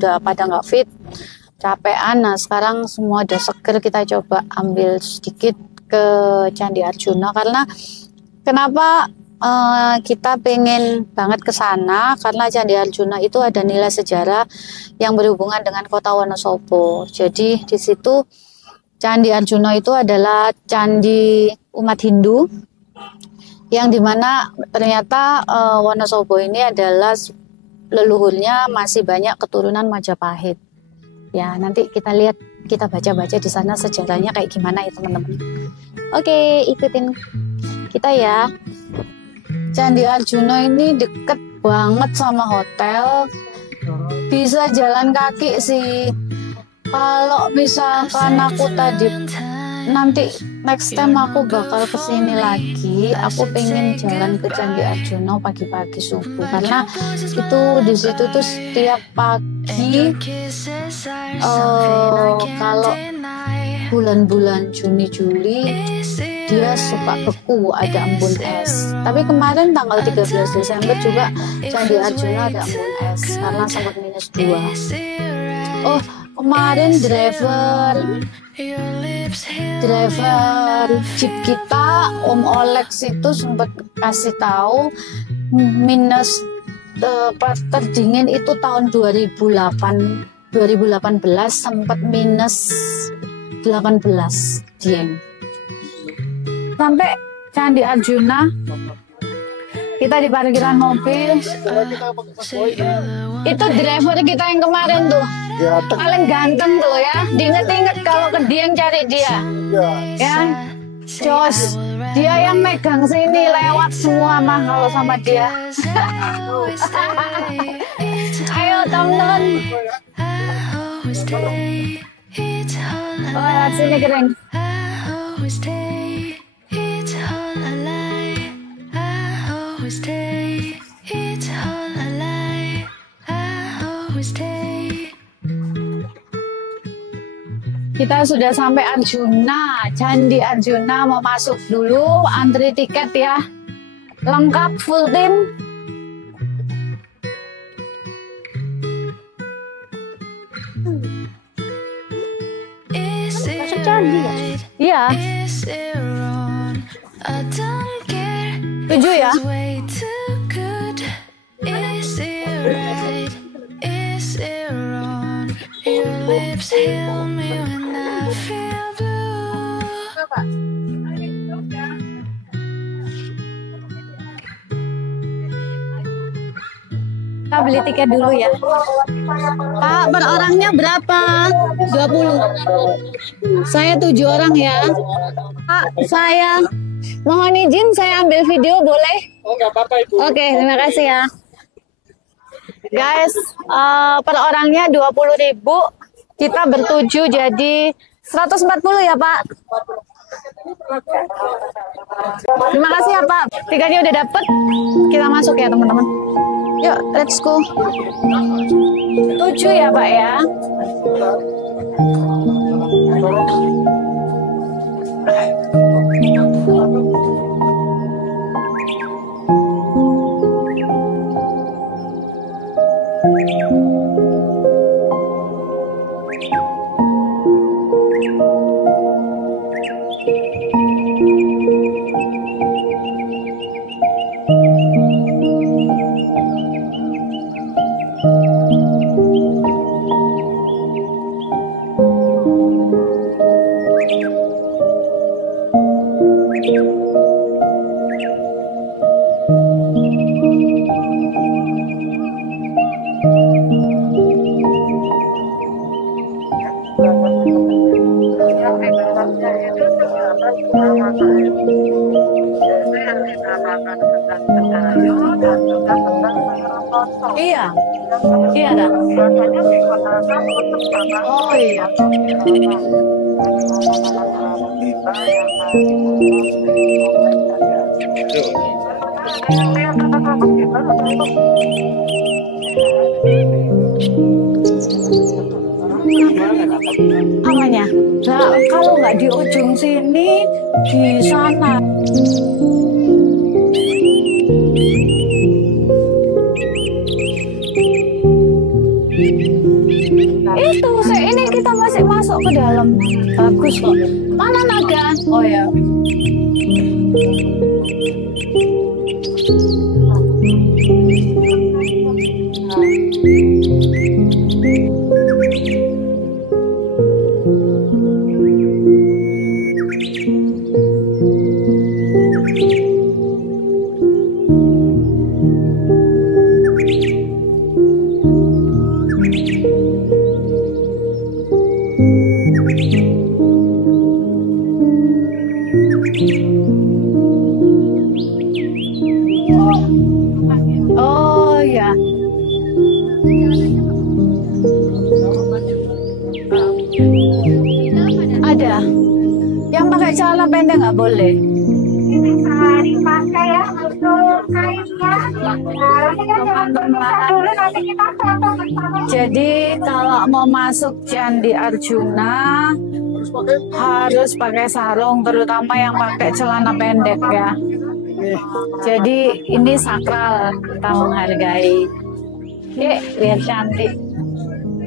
udah pada nggak fit, capean. Nah sekarang semua udah seger, kita coba ambil sedikit ke Candi Arjuna. Karena kenapa kita pengen banget ke sana, karena Candi Arjuna itu ada nilai sejarah yang berhubungan dengan kota Wonosobo. Jadi di situ Candi Arjuna itu adalah candi umat Hindu, yang dimana ternyata Wonosobo ini adalah leluhurnya masih banyak keturunan Majapahit. Ya nanti kita lihat, kita baca-baca di sana sejarahnya kayak gimana ya teman-teman. Oke, ikutin kita ya. Candi Arjuna ini deket banget sama hotel, bisa jalan kaki sih. Kalau misalkan aku tadi nanti next time aku bakal kesini lagi, aku pengen jalan ke Candi Arjuna pagi-pagi subuh, karena itu di situ tuh setiap pagi kalau bulan-bulan Juni-Juli dia suka beku, ada embun es. Tapi kemarin tanggal 13 Desember juga Candi Arjuna ada embun es karena sempat -2. Oh, kemarin driver jeep kita Om Olex itu sempat kasih tahu minus terdingin itu tahun 2018 sempat -18 Dieng. Sampai Candi Arjuna kita di parkiran mobil. Itu driver kita yang kemarin tuh paling ganteng tuh ya, diinget-inget kalau ke Dieng cari dia ya. Jos, dia yang megang sini, lewat semua mah kalau sama dia. Ayo teman-teman, lewat sini kering. Kita sudah sampai Arjuna, Candi Arjuna. Mau masuk dulu, antri tiket ya, lengkap full tim. Masuk candi ya? Iya. 7 ya? Kita beli tiket dulu ya. Pak, per orangnya berapa? 20. Saya 7 orang ya. Pak, saya mohon izin saya ambil video, boleh? Oh, nggak apa-apa Ibu. Oke, terima kasih ya. Guys, per orangnya 20.000. Kita bertujuh jadi 140 ya Pak. Terima kasih ya Pak. Tiketnya udah dapet. Kita masuk ya teman-teman. Yuk, let's go. 7 ya Pak ya. Iya, iya dah. Oh iya. Apanya? Nah, kalau nggak di ujung sini, di sana. ke dalam. Bagus kok. Mana naga? Oh ya. Oh ya. Ada. Yang pakai celana pendek nggak boleh. Dipakai ya untuk kainnya. Nanti kan jangan berpisah dulu, nanti kita foto bersama. Jadi kalau mau masuk Candi Arjuna harus pakai sarung, terutama yang pakai celana pendek ya. Jadi ini sakral, kita menghargai. Oke, biar cantik.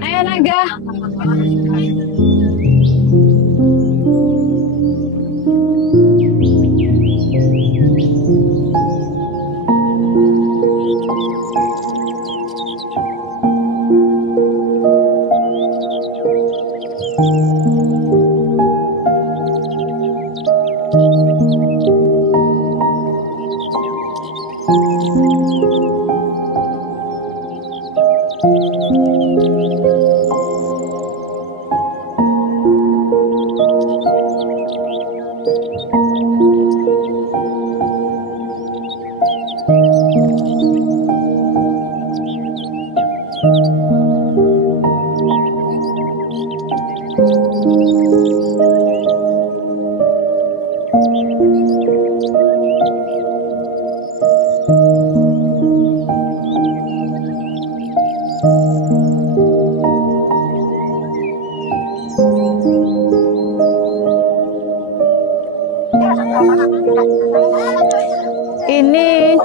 Ayo naga. Ini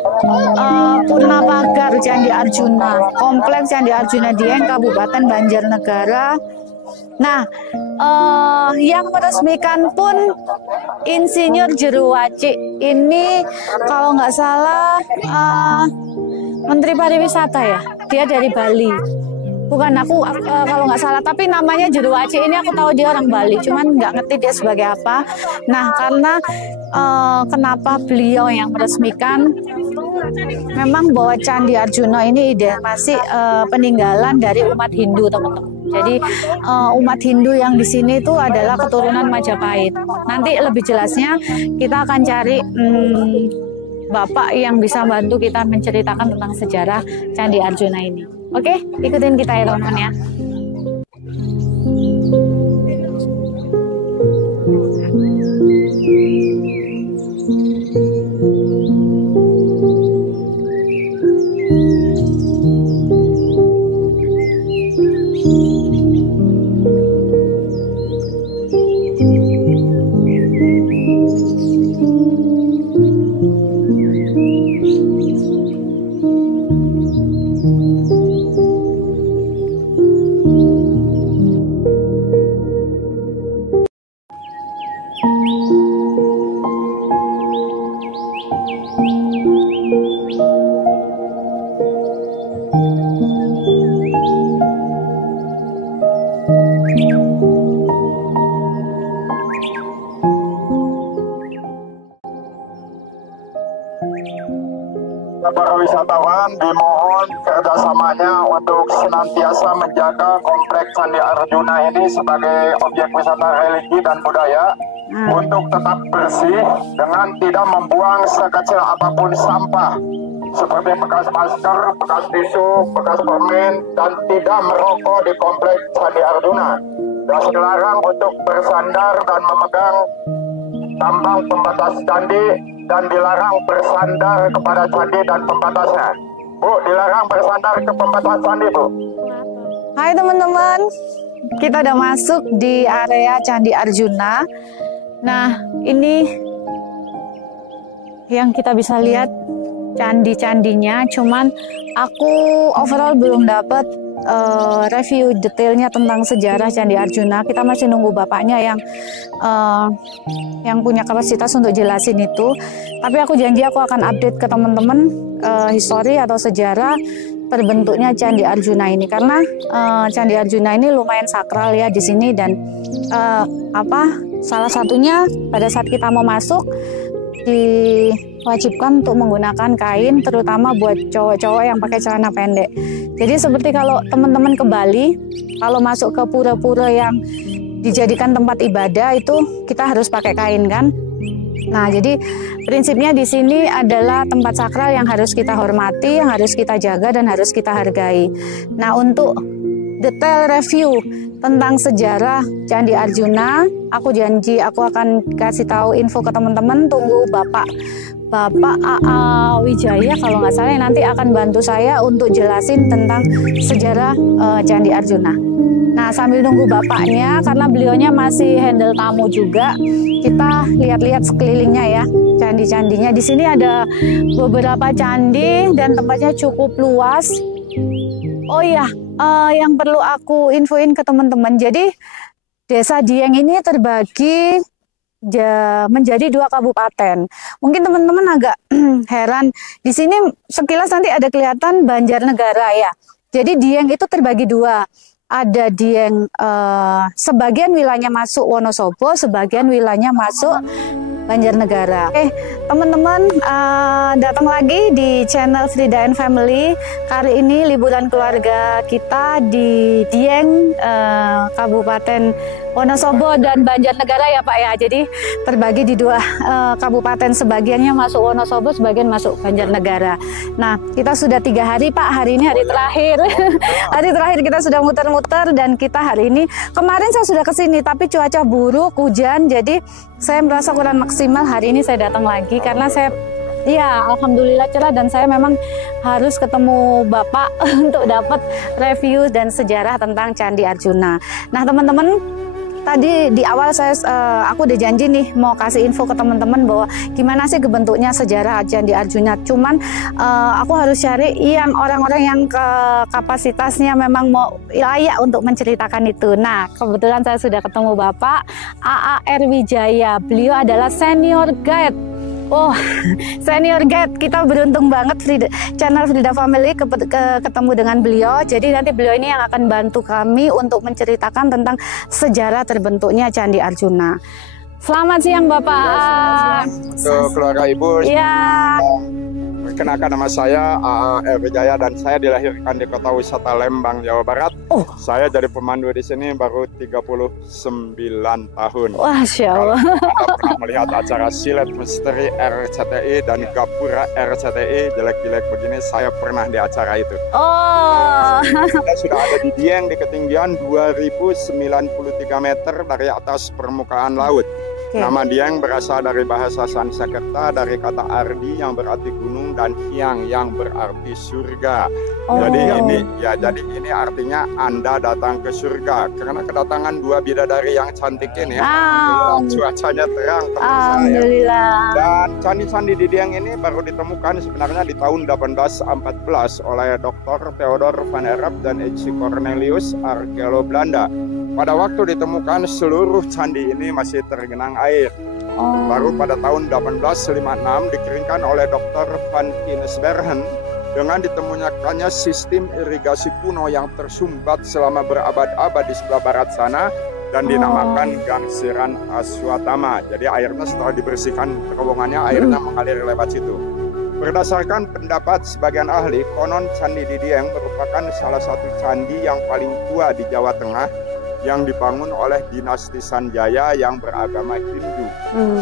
Purna Pagar Candi Arjuna, Kompleks Candi Arjuna Dieng, Kabupaten Banjarnegara. Nah, yang meresmikan pun Insinyur Jero Wacik. Ini kalau nggak salah Menteri Pariwisata ya, dia dari Bali. Bukan aku kalau nggak salah, tapi namanya Jero Wacik ini aku tahu dia orang Bali, cuman nggak ngerti dia sebagai apa. Nah, karena kenapa beliau yang meresmikan, memang bahwa Candi Arjuna ini masih peninggalan dari umat Hindu, teman-teman. Jadi umat Hindu yang di sini itu adalah keturunan Majapahit. Nanti lebih jelasnya kita akan cari bapak yang bisa bantu kita menceritakan tentang sejarah Candi Arjuna ini. Oke, ikutin kita ya teman-teman ya. Para wisatawan dimohon kerjasamanya untuk senantiasa menjaga kompleks Candi Arjuna ini sebagai objek wisata religi dan budaya untuk tetap bersih dengan tidak membuang sekecil apapun sampah seperti bekas masker, bekas tisu, bekas permen, dan tidak merokok di kompleks Candi Arjuna. Dan dilarang untuk bersandar dan memegang tambang pembatas candi, dan dilarang bersandar kepada candi dan pembatasnya. Bu, dilarang bersandar ke pembatas candi, Bu. Hai teman-teman, kita udah masuk di area Candi Arjuna. Nah, ini yang kita bisa lihat candi-candinya, cuman aku overall belum dapat review detailnya tentang sejarah Candi Arjuna. Kita masih nunggu bapaknya yang punya kapasitas untuk jelasin itu. Tapi aku janji aku akan update ke teman-teman histori atau sejarah terbentuknya Candi Arjuna ini, karena Candi Arjuna ini lumayan sakral ya di sini. Dan salah satunya pada saat kita mau masuk diwajibkan untuk menggunakan kain, terutama buat cowok-cowok yang pakai celana pendek. Jadi seperti kalau teman-teman ke Bali, kalau masuk ke pura-pura yang dijadikan tempat ibadah itu kita harus pakai kain kan. Nah, jadi prinsipnya di sini adalah tempat sakral yang harus kita hormati, yang harus kita jaga dan harus kita hargai. Nah, untuk detail review tentang sejarah Candi Arjuna, aku janji aku akan kasih tahu info ke teman-teman. Tunggu Bapak AA Wijaya kalau nggak salah, yang nanti akan bantu saya untuk jelasin tentang sejarah Candi Arjuna. Nah, sambil nunggu bapaknya, karena beliaunya masih handle tamu juga, kita lihat-lihat sekelilingnya ya, candi-candinya. Di sini ada beberapa candi dan tempatnya cukup luas. Oh iya, yang perlu aku infoin ke teman-teman, jadi Desa Dieng ini terbagi menjadi 2 kabupaten. Mungkin teman-teman agak heran, di sini sekilas nanti ada kelihatan Banjarnegara ya. Jadi Dieng itu terbagi 2. Ada Dieng, sebagian wilayahnya masuk Wonosobo, sebagian wilayahnya masuk Banjarnegara. Oke, teman-teman, datang lagi di channel Frida and Family. Kali ini liburan keluarga kita di Dieng, Kabupaten Wonosobo dan Banjarnegara ya Pak ya. Jadi terbagi di 2 kabupaten, sebagiannya masuk Wonosobo, sebagian masuk Banjarnegara. Nah, kita sudah 3 hari Pak, hari ini hari terakhir. Hari terakhir kita sudah muter-muter, dan kita hari ini, kemarin saya sudah kesini tapi cuaca buruk, hujan, jadi saya merasa kurang maksimal. Hari ini saya datang lagi karena saya, ya alhamdulillah cerah, dan saya memang harus ketemu Bapak untuk dapat review dan sejarah tentang Candi Arjuna. Nah teman-teman, tadi di awal aku udah janji nih mau kasih info ke teman-teman bahwa gimana sih kebentuknya sejarah Candi Arjuna. Cuman aku harus cari yang orang-orang yang kapasitasnya memang mau layak untuk menceritakan itu. Nah, kebetulan saya sudah ketemu Bapak AAR Wijaya. Beliau adalah senior guide. Oh, senior guide, kita beruntung banget channel Frida Family ketemu dengan beliau. Jadi nanti beliau ini yang akan bantu kami untuk menceritakan tentang sejarah terbentuknya Candi Arjuna. Selamat siang Bapak. Untuk keluarga Ibu. Ya. Perkenalkan, nama saya AAR Wijaya dan saya dilahirkan di kota wisata Lembang, Jawa Barat. Oh. Saya jadi pemandu di sini baru 39 tahun. Wah, Masya Allah. Anda pernah melihat acara Silet Misteri RCTI dan Gapura RCTI, jelek-jelek begini, saya pernah di acara itu. Oh. Saya sudah ada di Dieng di ketinggian 2093 meter dari atas permukaan laut. Okay. Nama Dieng berasal dari bahasa Sanskerta, dari kata Ardi yang berarti gunung dan Hyang yang berarti surga. Oh. Jadi ini artinya Anda datang ke surga karena kedatangan 2 bidadari yang cantik ini. Cuacanya terang. Alhamdulillah. Dan candi-candi di Dieng ini baru ditemukan sebenarnya di tahun 1814 oleh Dr. Theodor van Erp dan H.C. Cornelius, arkeolog Belanda. Pada waktu ditemukan seluruh candi ini masih tergenang air. Baru pada tahun 1856 dikeringkan oleh Dr. Van Kinsbergen dengan ditemukannya sistem irigasi kuno yang tersumbat selama berabad-abad di sebelah barat sana dan dinamakan Gangsiran Aswatama. Jadi airnya setelah dibersihkan terowongannya, airnya mengalir lewat situ. Berdasarkan pendapat sebagian ahli, konon Candi di Dieng merupakan salah satu candi yang paling tua di Jawa Tengah yang dibangun oleh dinasti Sanjaya yang beragama Hindu.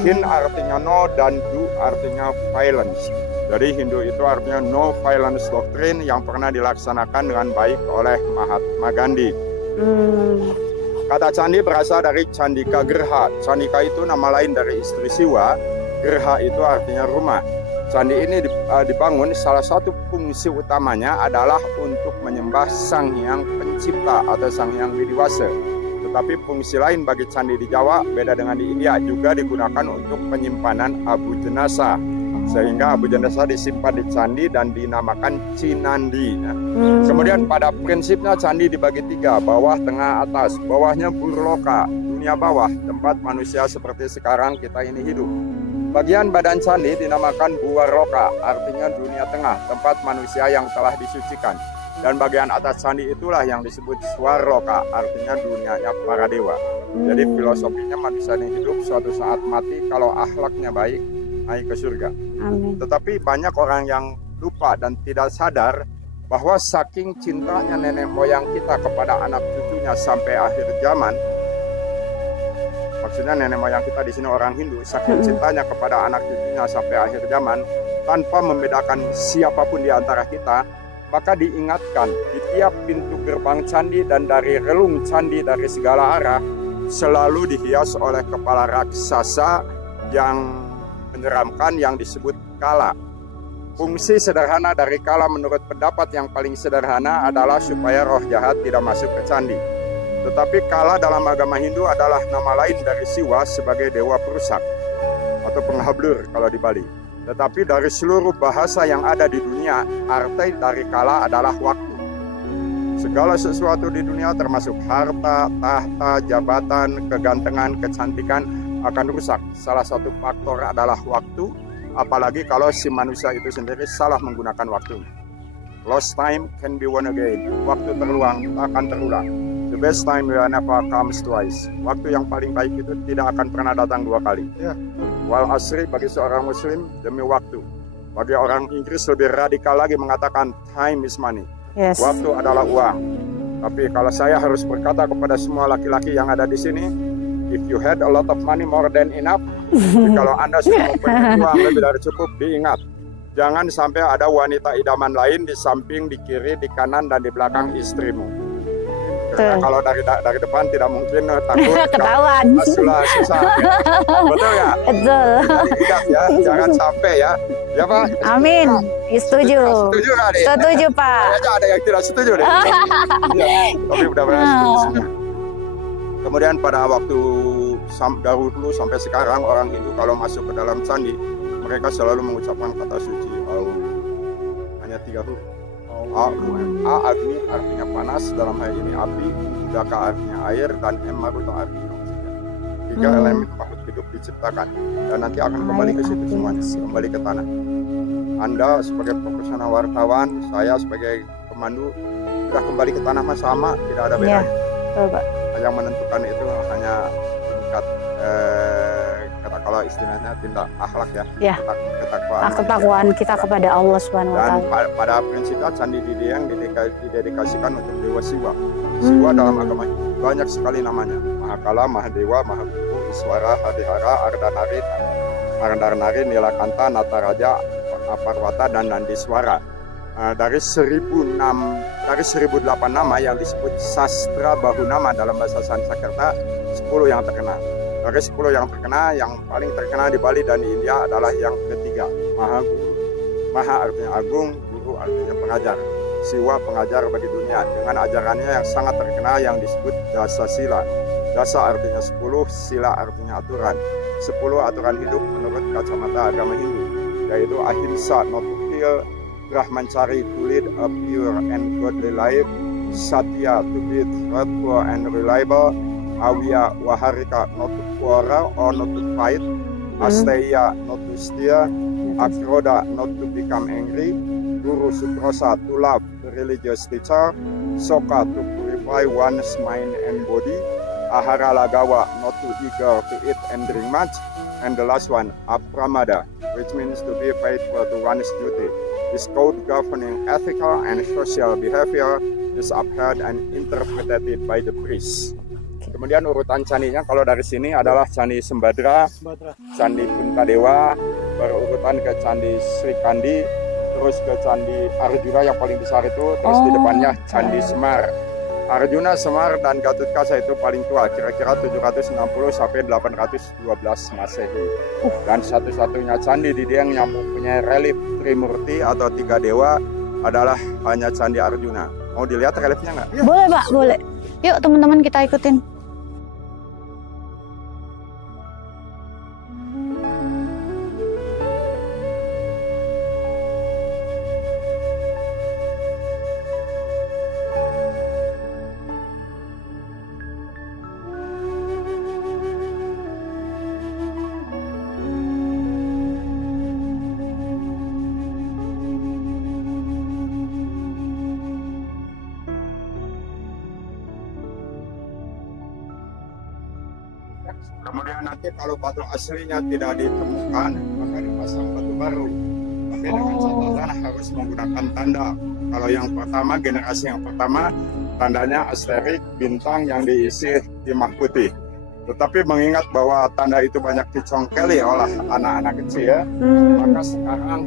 Hin artinya no dan Du artinya violence. Jadi Hindu itu artinya no violence doctrine yang pernah dilaksanakan dengan baik oleh Mahatma Gandhi. Kata candi berasal dari Candika Gerha. Candika itu nama lain dari istri Siwa. Gerha itu artinya rumah. Candi ini dibangun, salah satu fungsi utamanya adalah untuk menyembah Sang Hyang Pencipta atau Sang Hyang Widiwasa. Tetapi fungsi lain bagi candi di Jawa beda dengan di India, juga digunakan untuk penyimpanan abu jenazah. sehingga Abu Jandasa disimpan di candi dan dinamakan Cinandi. Nah, kemudian pada prinsipnya candi dibagi 3, bawah, tengah, atas. Bawahnya Burloka, dunia bawah, tempat manusia seperti sekarang kita ini hidup. Bagian badan candi dinamakan Buwaroka, artinya dunia tengah, tempat manusia yang telah disucikan. Dan bagian atas candi itulah yang disebut Swaroka, artinya dunianya para dewa. Jadi filosofinya manusia yang hidup suatu saat mati, kalau akhlaknya baik, naik ke surga. Amin. Tetapi banyak orang yang lupa dan tidak sadar bahwa saking cintanya nenek moyang kita kepada anak cucunya sampai akhir zaman. Maksudnya nenek moyang kita di sini orang Hindu, saking cintanya kepada anak cucunya sampai akhir zaman, tanpa membedakan siapapun di antara kita, maka diingatkan di tiap pintu gerbang candi dan dari relung candi dari segala arah selalu dihias oleh kepala raksasa yang menyeramkan yang disebut kala. Fungsi sederhana dari kala menurut pendapat yang paling sederhana adalah supaya roh jahat tidak masuk ke candi. Tetapi kala dalam agama Hindu adalah nama lain dari Siwa sebagai dewa perusak atau penghablur kalau di Bali. Tetapi dari seluruh bahasa yang ada di dunia, arti dari kala adalah waktu. Segala sesuatu di dunia termasuk harta, tahta, jabatan, kegantengan, kecantikan akan rusak. Salah satu faktor adalah waktu, apalagi kalau si manusia itu sendiri salah menggunakan waktu. Lost time can be won again. Waktu terluang akan terulang. The best time will never comes twice. Waktu yang paling baik itu tidak akan pernah datang 2 kali. Wal asri bagi seorang muslim demi waktu. Bagi orang Inggris lebih radikal lagi mengatakan time is money. Yes. Waktu adalah uang. Tapi kalau saya harus berkata kepada semua laki-laki yang ada di sini, if you had a lot of money more than enough, kalau Anda sudah mempunyai uang lebih dari cukup, diingat, jangan sampai ada wanita idaman lain di samping, di kiri, di kanan, dan di belakang istrimu. Karena kalau dari depan tidak mungkin, takut ketahuan. Susah. Betul ya? Betul. Ingat ya, jangan sampai ya. Ya Pak? Amin. Setuju. Setuju nggak nih? Setuju Pak. Kayaknya ada yang tidak setuju deh. Ya, tapi mudah-mudahan setuju. Kemudian pada waktu dahulu sampai sekarang orang Hindu kalau masuk ke dalam candi, mereka selalu mengucapkan kata suci. Hanya 3 huruf. A, Agni artinya panas, dalam hal ini api, Udaka artinya air, dan M, Maruta artinya oksigen. 3 elemen makhluk hidup diciptakan dan nanti akan kembali ke situ semuanya, kembali ke tanah. Anda sebagai profesional wartawan, saya sebagai pemandu sudah kembali ke tanah sama, tidak ada bedanya. Coba. Yang menentukan itu hanya tingkat kalau istilahnya tindak akhlak ya. Ketakwaan kita kepada Allah Subhanahu wa Dan taala. pada prinsipnya candi Didiang didedikasikan untuk Dewa Siwa. Siwa dalam agama Hindu banyak sekali namanya. Mahakala, Mahadewa, Mahabuku, Iswara, Hadihara, Ardanari, Nilakanta, Nataraja, Aparwata, dan Nandiswara. Dari 1008 nama yang disebut sastra bahunama dalam bahasa Sanskerta, 10 yang terkenal. Dari 10 yang terkenal, yang paling terkenal di Bali dan di India adalah yang ketiga, Maha Guru. Maha artinya agung, guru artinya pengajar. Siwa pengajar bagi dunia dengan ajarannya yang sangat terkenal yang disebut Dasa Sila. Dasa artinya 10, sila artinya aturan. 10 aturan hidup menurut kacamata agama Hindu, yaitu ahimsa, not to kill, Brahmacari, to lead a pure and godly life, Satya, to be truthful and reliable, Awiya Waharika, not to quarrel or not to fight, Asteya, not to steal, Akroda, not to become angry, Guru Suprosa, to love the religious teacher, Soka, to purify one's mind and body, Ahara Lagawa, not to eager to eat and drink much, and the last one, Apramada, which means to be faithful to one's duty. This code governing ethical and social behavior is upheld and interpreted by the priest. Kemudian urutan candinya kalau dari sini adalah Candi Sembadra, Candi Puntadewa, berurutan ke Candi Sri Kandi, terus ke Candi Arjuna yang paling besar itu, terus di depannya Candi Semar. Arjuna, Semar, dan Gatotkaca itu paling tua, kira-kira 760 sampai 812 Masehi. Dan satu-satunya candi di Dieng yang mempunyai relief Trimurti atau 3 dewa adalah hanya Candi Arjuna. Mau dilihat reliefnya nggak? Boleh Pak, boleh. Yuk teman-teman kita ikutin. nanti kalau batu aslinya tidak ditemukan, maka dipasang batu baru. Tapi dengan catatan harus menggunakan tanda. Kalau yang pertama, generasi yang pertama, tandanya asterik bintang yang diisi timah putih. Tetapi mengingat bahwa tanda itu banyak dicongkeli oleh anak-anak kecil ya, maka sekarang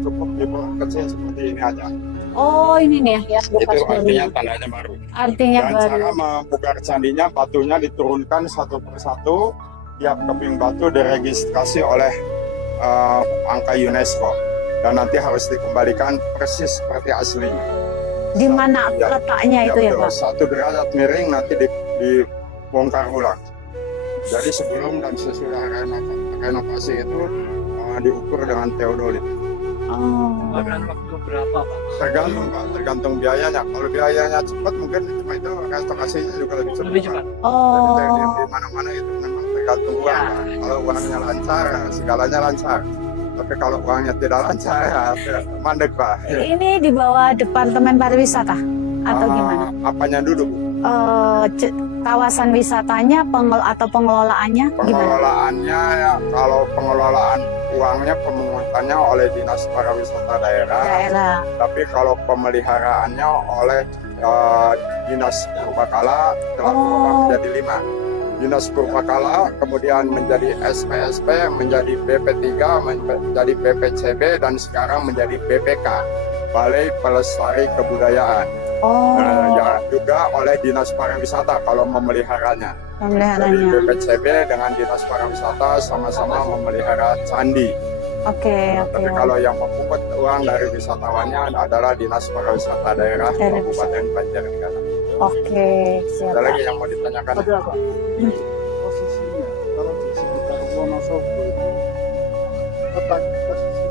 cukup diperkecil seperti ini aja. Oh, ini nih ya, bekas Itu artinya baru. tandanya baru. Artinya Dan baru. cara membuka candinya, batunya diturunkan satu persatu, tiap keping batu diregistrasi oleh angka UNESCO, dan nanti harus dikembalikan persis seperti aslinya. Di mana letaknya itu ya, betul. Pak? 1 derajat miring nanti dibongkar ulang. Jadi sebelum dan sesudah renovasi itu diukur dengan teodolit. Oh. Waktu berapa, Pak? Tergantung Pak, tergantung biayanya. Kalau biayanya cepat mungkin cuma itu restorasinya juga lebih cepat. Lebih cepat. Oh. Jadi di mana-mana itu memang tergantung uang. Ya. Pak. Kalau uangnya lancar, segalanya lancar. Tapi kalau uangnya tidak lancar, ya mandek Pak. Ini di bawah Departemen Pariwisata atau gimana? Apanya dulu Bu? Kawasan wisatanya atau pengelolaannya gimana? Pengelolaannya ya, kalau pengelolaan uangnya pemungutannya oleh Dinas Pariwisata Daerah. Tapi kalau pemeliharaannya oleh Dinas Purbakala telah berubah menjadi 5. Dinas Purbakala kemudian menjadi SPSP, menjadi BP3, menjadi BPCB, dan sekarang menjadi BPK, Balai Pelestari Kebudayaan. Ya, juga oleh Dinas Pariwisata kalau memeliharanya. Jadi BPCB dengan Dinas Pariwisata sama-sama memelihara candi. Tapi kalau yang memungut uang dari wisatawannya adalah Dinas Pariwisata Daerah Kabupaten Banjarnegara. Siap. Ada lagi yang mau ditanyakan? Ada apa? Posisinya kalau di sekitar Wonosobo itu tepat posisi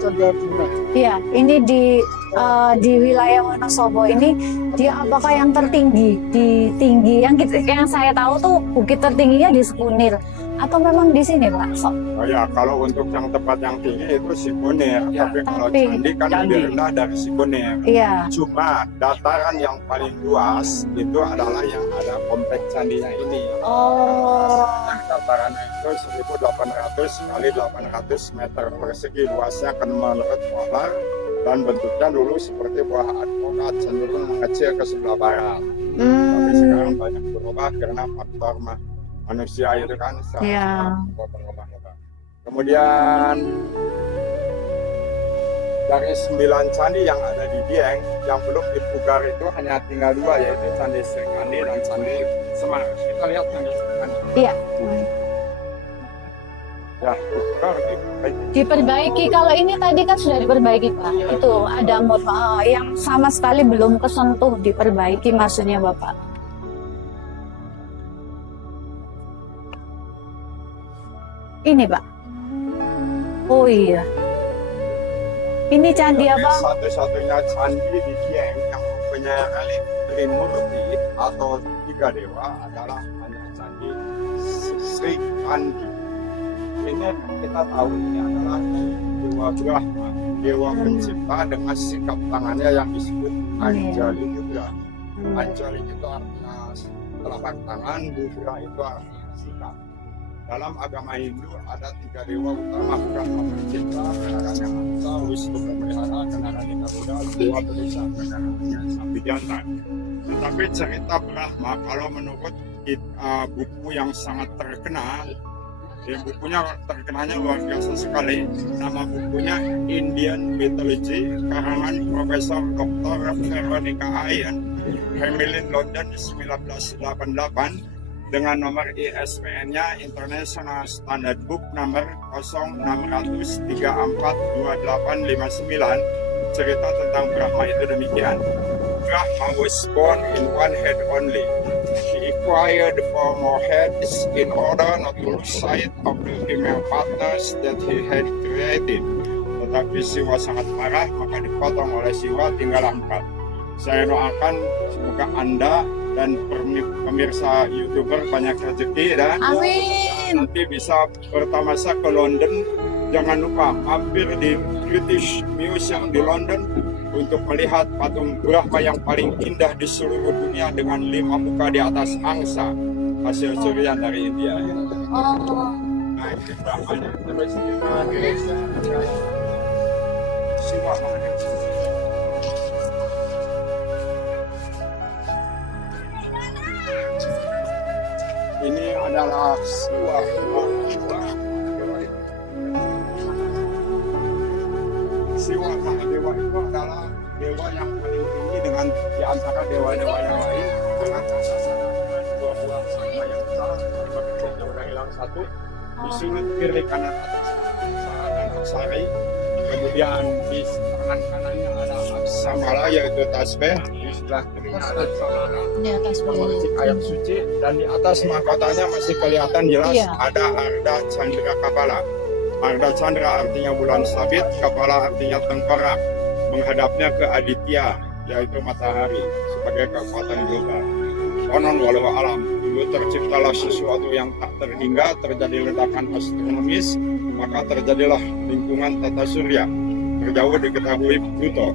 Candi Arjuna. Iya, ini di wilayah Wonosobo ini dia apakah yang tertinggi yang saya tahu tuh bukit tertingginya di Sikunir atau memang di sini Pak? Ya, kalau untuk yang tempat yang tinggi itu Sikunir, tapi kalau candi kan lebih rendah dari Sikunir. Iya. Cuma dataran yang paling luas itu adalah yang ada kompleks candinya ini. Yang datarannya itu 1.800 kali 800 meter persegi luasnya kan menurut Polar, dan bentuknya dulu seperti buah advokat cenderung mengecil ke sebelah barat. Tapi sekarang banyak berubah karena faktor manusia itu kan berubah. Kemudian dari 9 candi yang ada di Dieng, yang belum dipugar itu hanya tinggal 2, yaitu Candi Srikandi dan Candi Semar. Kita lihat Candi Srikandi. Iya. Ya, dipugar, Diperbaiki. Kalau ini tadi kan sudah diperbaiki Pak. Itu ada yang sama sekali belum kesentuh, diperbaiki maksudnya Bapak. Ini Pak. Oh iya. Ini candi apa? Satu-satunya candi di Dieng yang mempunyai relik Trimurti atau 3 dewa adalah hanya Candi Srikandi. Ini kita tahu ini adalah dewa Brahma, dewa pencipta, dengan sikap tangannya yang disebut Anjali Mudra. Anjali itu artinya telapak tangan, Mudra itu artinya sikap. Dalam agama Hindu ada 3 dewa utama, Brahma pencipta, kenarannya Hamsa, Wisnu pemelihara, kenarannya Garuda, dewa perisai, kenarannya sapi jantan. Tetapi cerita Brahma kalau menurut buku yang sangat terkenal, bukunya terkenalnya luar biasa sekali. Nama bukunya Indian Mythology, karangan Profesor Dr. Veronica Ian, Hamilton London 1988, dengan nomor ISBN-nya International Standard Book nomor 06342859. Cerita tentang Brahma itu demikian. Brahma was born in one head only. He acquired 4 more heads in order not to lose sight of the female partners that he had created. Tetapi Siwa sangat marah, maka dipotong oleh Siwa tinggal 4. Saya doakan semoga Anda dan pemirsa YouTuber banyak rezeki dan nanti bisa pertamasa ke London. Jangan lupa mampir di British Museum di London, untuk melihat patung Brahma yang paling indah di seluruh dunia dengan 5 muka di atas angsa, hasil curian dari India. Oh. Nah, ini Brahmanya. Terus kita lihat Siwa Mahadev. Ini adalah Siwa Mahadewa. Siwa Mahadewa itu adalah dewa yang paling tinggi dengan di antara dewa-dewa yang lain, karena kasasana dua buah sama yang besar udah hilang satu di sudut kiri kanan atas dan Aksari, kemudian di tangan kanannya ada Aksamala yaitu tasbih, di sebelah kirinya ada Samara Di atas memetik ayat suci, dan di atas mahkotanya masih kelihatan jelas Iya. ada Arda Chandra Kapala. Arda Chandra artinya bulan sabit, Kapala artinya tengkorak, menghadapnya ke Aditya yaitu matahari sebagai kekuatan global. Konon walau alam, dulu terciptalah sesuatu yang tak terhingga, terjadi ledakan astronomis, maka terjadilah lingkungan tata surya. Terjauh diketahui Pluto,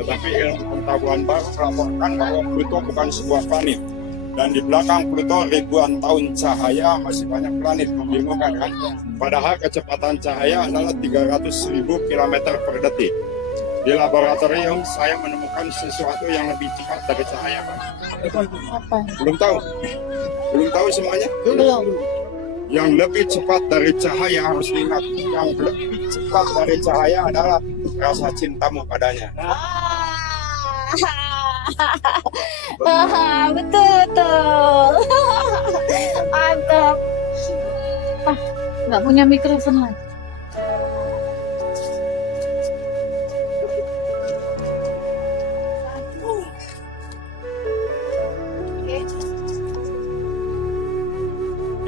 tetapi ilmu pengetahuan baru melaporkan bahwa Pluto bukan sebuah planet. Dan di belakang Pluto ribuan tahun cahaya masih banyak planet, membingungkan kan? Padahal kecepatan cahaya adalah 300.000 km per detik. Di laboratorium saya menemukan sesuatu yang lebih cepat dari cahaya. Apa? Belum tahu? Belum tahu semuanya? Belum. Yang lebih cepat dari cahaya harus diingat. Yang lebih cepat dari cahaya adalah rasa cintamu padanya. Betul. Mantap. Nggak punya mikrofon lagi.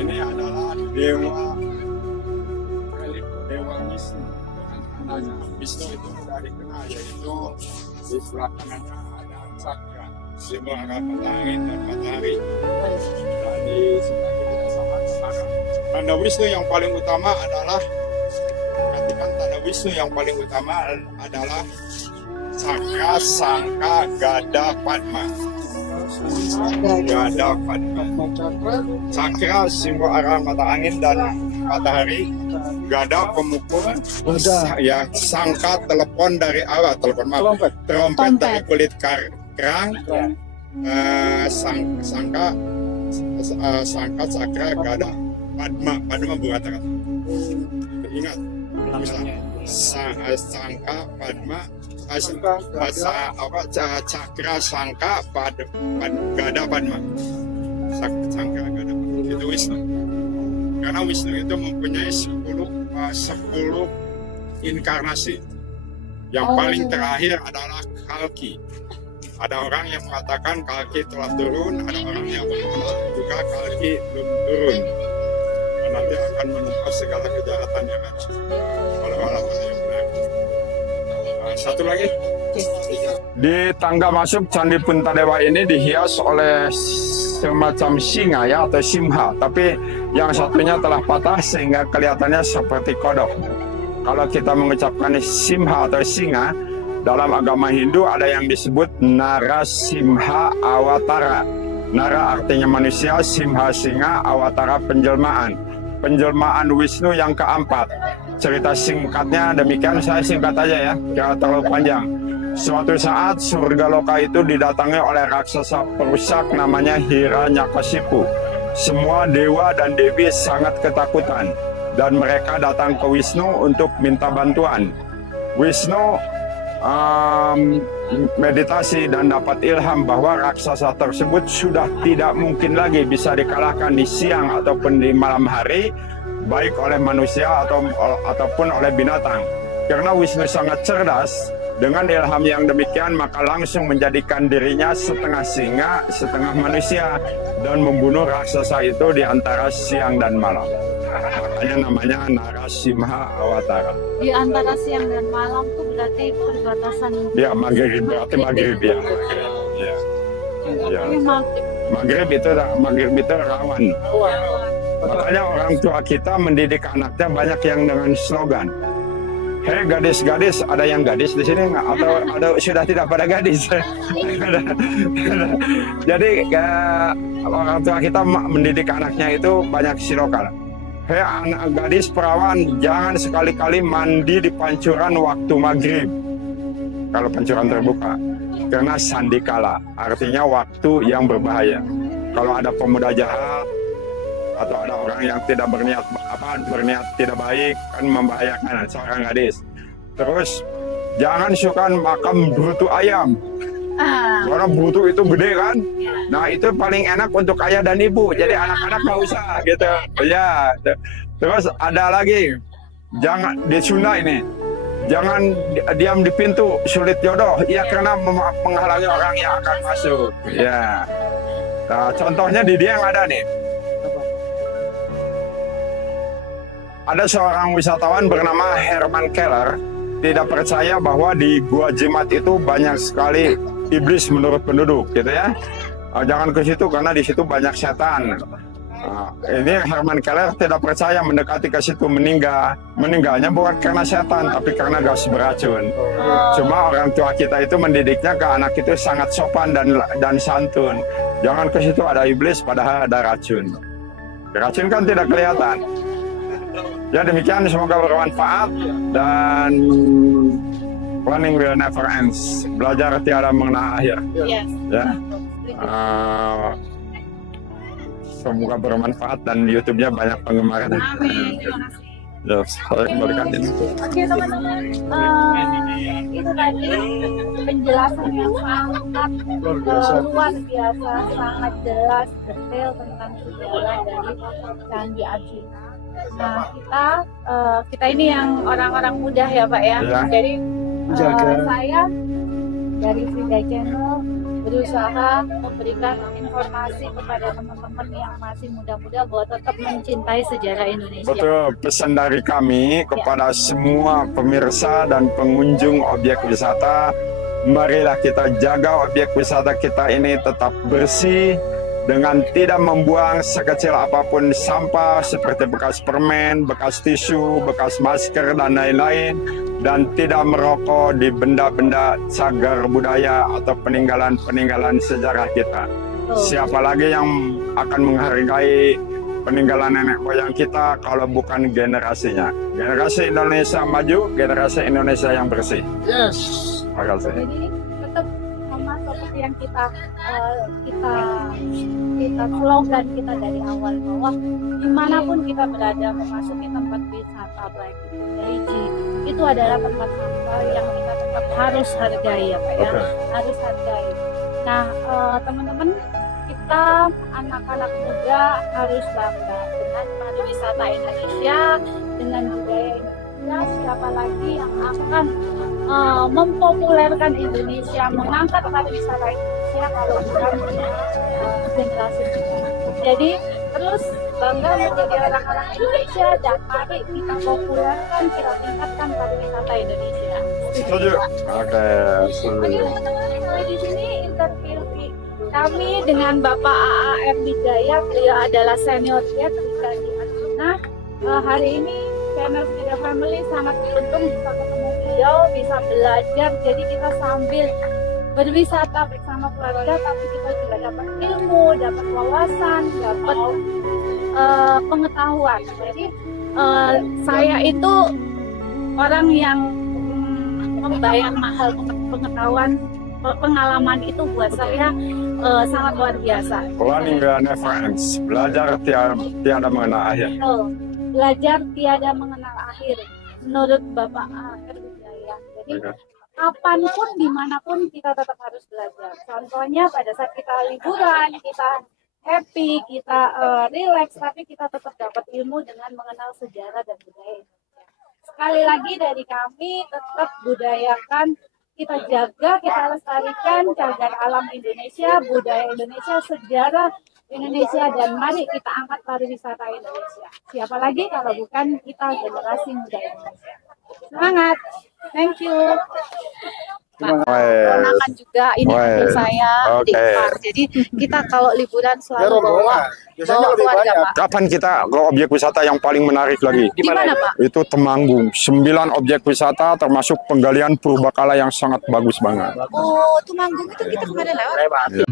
Ini adalah dewa Wisnu. Wisnu itu sudah dikenal, yaitu di sebelah kanannya ada Cakra, simbol arah matahari dan matahari. Dan di sebelah kiri sama Cakra. Tanda Wisnu yang paling utama adalah, perhatikan, tanda Wisnu yang paling utama adalah Cakra, Sangka, Gada, Padma. Gada, Padma. Cakra simbol arah mata angin dan matahari. Gada pemukul, ya, Sangka telepon dari awal, trompet dari kulit kerang, Sangka, Cakra, Gada, Padma bunga terang. Ingat, Sangka, Padma, Cakra, Sangka, Gada, Padma. Cakra, Gada, itu Wisnu. Karena Wisnu itu mempunyai 10 inkarnasi. Yang paling terakhir adalah Kalki. Ada orang yang mengatakan Kalki telah turun, ada orang yang mengatakan juga Kalki belum turun. Dan nanti akan menumpas segala kejahatan yang ada. Kalau yang benar. Satu lagi. Di tangga masuk Candi Puntadewa ini dihias oleh semacam singa ya, atau simha, tapi yang satunya telah patah sehingga kelihatannya seperti kodok. Kalau kita mengucapkan simha atau singa, dalam agama Hindu ada yang disebut Narasimha Awatara. Nara artinya manusia, simha singa, awatara penjelmaan. Penjelmaan Wisnu yang keempat. Cerita singkatnya demikian, saya singkat aja ya, jangan terlalu panjang. Suatu saat surga loka itu didatangi oleh raksasa perusak namanya Hiranyakasipu. Semua dewa dan dewi sangat ketakutan dan mereka datang ke Wisnu untuk minta bantuan. Wisnu meditasi dan dapat ilham bahwa raksasa tersebut sudah tidak mungkin lagi bisa dikalahkan di siang ataupun di malam hari, baik oleh manusia ataupun oleh binatang. Karena Wisnu sangat cerdas, dengan ilham yang demikian maka langsung menjadikan dirinya setengah singa, setengah manusia dan membunuh raksasa itu di antara siang dan malam. Makanya namanya Narasimha Awatara. Di antara siang dan malam tuh berarti perbatasan. Ya, maghrib, berarti maghrib ya. Ya. Ya. Maghrib itu rawan. Makanya orang tua kita mendidik anaknya banyak yang dengan slogan. Hei gadis-gadis, ada yang gadis di sini nggak? Atau ada sudah tidak pada gadis? Jadi orang tua kita mendidik anaknya itu banyak si lokal. Hei anak gadis perawan, jangan sekali-kali mandi di pancuran waktu maghrib. Kalau pancuran terbuka, karena sandikala, artinya waktu yang berbahaya. Kalau ada pemuda jahat atau ada orang yang tidak berniat tidak baik, kan membahayakan seorang gadis. Terus jangan suka makan brutu ayam, karena brutu itu gede kan. Nah itu paling enak untuk ayah dan ibu, jadi anak-anak nggak usah gitu ya. Terus ada lagi, jangan di Sunda ini, jangan diam di pintu, sulit jodoh. Ya karena menghalangi orang yang akan masuk. Ya. Nah, contohnya di dia yang ada nih. Ada seorang wisatawan bernama Herman Keller tidak percaya bahwa di Gua Jimat itu banyak sekali iblis menurut penduduk, gitu ya. Jangan ke situ karena di situ banyak setan. Ini Herman Keller tidak percaya, mendekati ke situ meninggalnya bukan karena setan tapi karena gas beracun. Cuma orang tua kita itu mendidiknya ke anak itu sangat sopan dan santun. Jangan ke situ ada iblis padahal ada racun. Racun kan tidak kelihatan. Ya demikian, semoga bermanfaat dan learning will never ends. Belajar tiada mengenal akhir. Yes. Ya. Semoga bermanfaat dan YouTube-nya banyak penggemarnya. Amin. Terima kasih. Ya, saya kembalikan ini. Oke teman-teman, itu tadi penjelasan yang sangat luar biasa, sangat jelas, detail tentang sejarah dari Candi Arjuna. Nah kita ini yang orang-orang muda ya Pak ya. Jadi saya dari Frida Channel berusaha memberikan informasi kepada teman-teman yang masih muda-muda bahwa tetap mencintai sejarah Indonesia. Betul, pesan dari kami kepada semua pemirsa dan pengunjung objek wisata, marilah kita jaga objek wisata kita ini tetap bersih dengan tidak membuang sekecil apapun sampah seperti bekas permen, bekas tisu, bekas masker dan lain-lain, dan tidak merokok di benda-benda cagar budaya atau peninggalan-peninggalan sejarah kita. Siapa lagi yang akan menghargai peninggalan nenek moyang kita kalau bukan generasinya? Generasi Indonesia maju, generasi Indonesia yang bersih. Yes. Terima kasih. Jadi tetap sama seperti yang kita slogan kita dari awal, bahwa dimanapun kita berada, memasuki tempat wisata baik itu religi, itu adalah tempat sampah yang kita tetap harus hargai ya Pak ya. Harus hargai. Nah teman-teman, kita anak-anak muda harus bangga dengan pariwisata Indonesia, dengan budaya Indonesia. Siapa lagi yang akan mempopulerkan Indonesia, mengangkat pariwisata Indonesia kalau bukan generasi kita. Jadi terus bangga menjadi orang-orang Indonesia dan mari kita populerkan, kita tingkatkan pariwisata Indonesia. Setuju. Oke, setuju. Di sini interview kami dengan Bapak A.A.R. Wijaya, beliau adalah senior guide di Arjuna. Hari ini channel Frida Family sangat beruntung bisa ketemu beliau, bisa belajar. Jadi kita sambil berwisata bersama keluarga, tapi kita juga dapat ilmu, dapat wawasan, dapat pengetahuan. Jadi saya itu orang yang membayar mahal pengetahuan, pengalaman itu buat saya sangat luar biasa. Learning will never ends. Belajar tiada mengenal akhir. Belajar tiada mengenal akhir, menurut Bapak A.R. Wijaya. Jadi kapanpun, dimanapun kita tetap harus belajar. Contohnya pada saat kita liburan, kita happy, kita relax, tapi kita tetap dapat ilmu dengan mengenal sejarah dan budaya Indonesia. Sekali lagi dari kami, tetap budayakan, kita jaga, kita lestarikan cagar alam Indonesia, budaya Indonesia, sejarah Indonesia, dan mari kita angkat pariwisata Indonesia. Siapa lagi kalau bukan kita, generasi muda Indonesia. Semangat! Thank you! Pak. Ponakan juga ini adik saya, adik Pak. Jadi kita kalau liburan selalu bawa keluarga, Pak. Kapan kita ke objek wisata yang paling menarik lagi? Di mana, Pak? Itu Temanggung. 9 objek wisata termasuk penggalian purbakala yang sangat bagus banget. Oh, Temanggung itu kita kemarin lewat.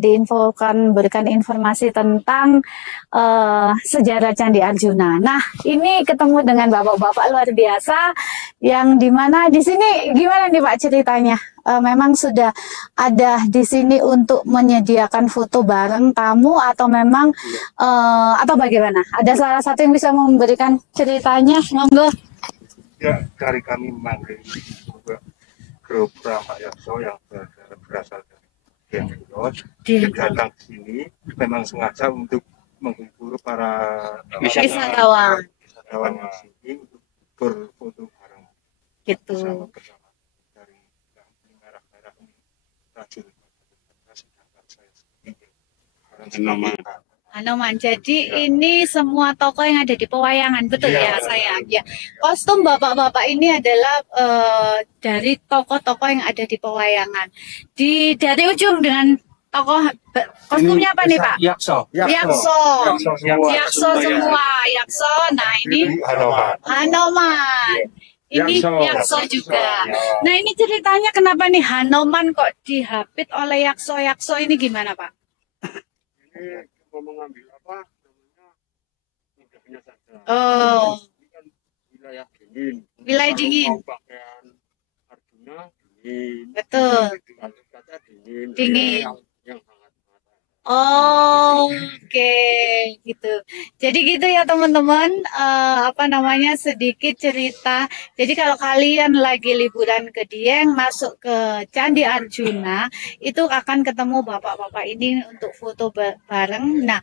Diinfokan, berikan informasi tentang sejarah Candi Arjuna. Nah, ini ketemu dengan bapak-bapak luar biasa yang dimana di sini gimana nih Pak ceritanya? Memang sudah ada di sini untuk menyediakan foto bareng tamu atau memang atau bagaimana? Ada salah satu yang bisa memberikan ceritanya, monggo. Ya, dari kami memanggil grup Pak Yakso yang berasal dari yang datang ke sini memang sengaja untuk menghibur para wisatawan di sini untuk berfoto bareng gitu. Bersama dari merah-merah ini prajurit Hanoman. Jadi ini semua tokoh yang ada di pewayangan, betul ya sayang? Ya. Kostum bapak-bapak ini adalah dari tokoh-tokoh yang ada di pewayangan. Dari ujung dengan tokoh kostumnya apa nih Pak? Yakso semua. Yakso. Nah ini Hanoman. Ini Yakso juga. Nah ini ceritanya kenapa nih Hanoman kok dihapit oleh Yakso? Yakso ini gimana Pak? Mau mengambil apa namanya mudahnya saja. Oh. Ini kan wilayah dingin. Wilayah dingin. Pakaian Arjuna dingin. Betul. Kata dingin. Dingin. Yang hangat. Oke, gitu. Jadi gitu ya teman-teman, apa namanya sedikit cerita. Jadi kalau kalian lagi liburan ke Dieng, masuk ke Candi Arjuna, itu akan ketemu bapak-bapak ini untuk foto bareng. Nah,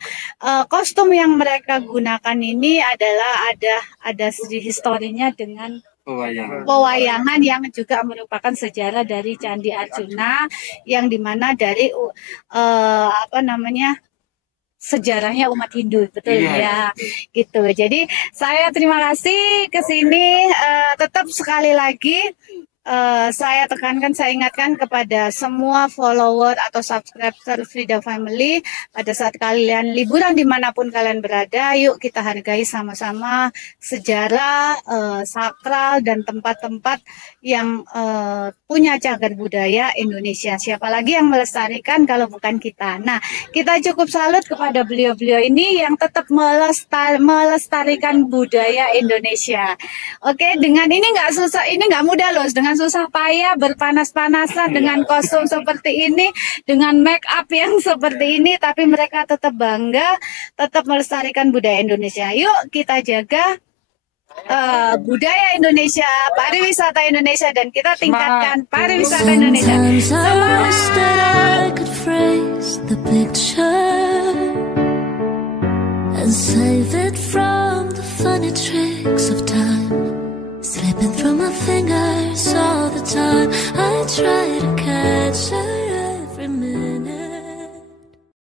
kostum yang mereka gunakan ini adalah ada historinya dengan pewayangan yang juga merupakan sejarah dari Candi Arjuna yang dimana dari apa namanya sejarahnya umat Hindu, betul ya gitu. Jadi saya terima kasih ke sini, tetap sekali lagi saya tekankan, saya ingatkan kepada semua follower atau subscriber Frida Family, pada saat kalian liburan dimanapun kalian berada, yuk kita hargai sama-sama sejarah, sakral, dan tempat-tempat yang punya cagar budaya Indonesia. Siapa lagi yang melestarikan kalau bukan kita? Nah, kita cukup salut kepada beliau-beliau ini yang tetap melestarikan budaya Indonesia. Oke, dengan ini nggak susah, ini nggak mudah loh, dengan susah payah berpanas-panasan dengan kostum seperti ini, dengan make up yang seperti ini, tapi mereka tetap bangga, tetap melestarikan budaya Indonesia. Yuk kita jaga budaya Indonesia, pariwisata Indonesia, dan kita tingkatkan pariwisata Indonesia. Slipping through my fingers all the time. I try to catch her every minute.